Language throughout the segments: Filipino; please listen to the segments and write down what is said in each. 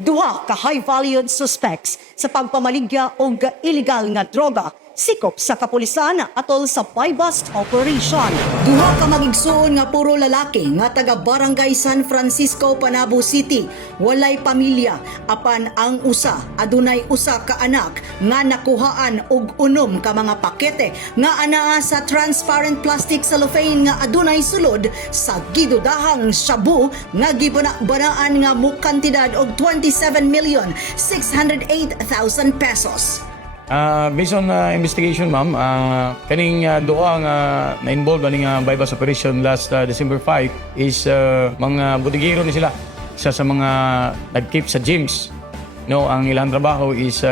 Duha ka high-value suspects sa pagpamaligya og illegal nga droga sikop sa kapulisan atol sa buy-bust operation. Duha ka magigsuon nga puro lalaki nga taga Barangay San Francisco, Panabo City, walay pamilya, apan ang usa adunay usa ka anak nga nakuhaan og unom ka mga pakete nga anaa sa transparent plastic cellophane nga adunay sulod sa gidudahang shabu nga gibanaan nga mukantidad og 27,608,000 pesos. Based on investigation, ma'am, kaning doa nga na-involved aning buy-bust operation last December 5 is mga budigero ni sila. Isa sa mga nag-keep sa gyms. No, ang ilang trabaho is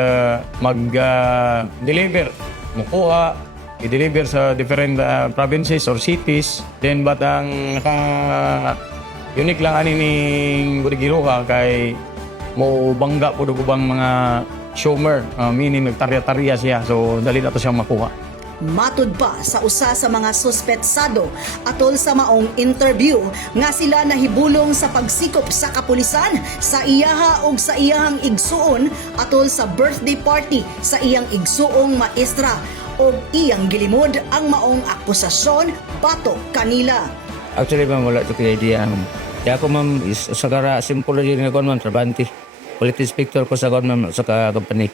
mag-deliver, mukuha, i-deliver sa different provinces or cities. Then, but ang unique lang ani ning budigero kay mo bangga po ubang mga shomer, meaning nagtarya-tarya siya. So, dali na to siyang makuha. Matud pa sa usa sa mga suspetsado atol sa maong interview nga sila nahibulong sa pagsikop sa kapulisan sa iyaha ug sa iyahang igsuon atol sa birthday party sa iyang igsuong maestra ug iyang gilimod ang maong akusasyon batok kanila. Actually, ma'am, wala ito kaya idea. Kaya ako, ma'am, is sagara simple rin nga ko, ma'am, trabante. Quality inspector ko sa government sa company.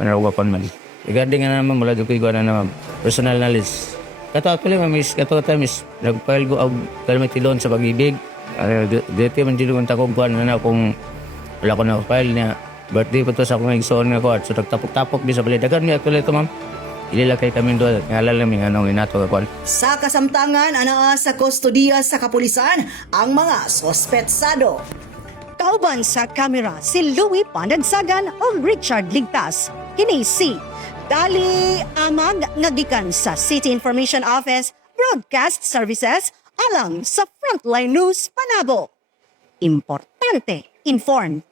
Manarawa ko man. Regarding nga naman, wala doon ko na naman personal knowledge. Kato actually, mamis, kato tamis, nagpile ko ang calamity loan sa pag-ibig. Dito man dito kong takong na kung wala ko na file niya. Birthday pa to sa akong igsoon nga ko. So nagtapok-tapok di sa balidagan niya actually ito, ma'am. Ililakay kami doon. Ngalala namin anong inato ka. Sa kasamtangan, anaa sa kustodiya sa kapulisan ang mga sospetsado. Kauban sa kamera si Louie Pandagsagan o Richard Ligtas. Kini si Dali Amag ngagikan sa City Information Office Broadcast Services alang sa Frontline News Panabo. Importante, informed.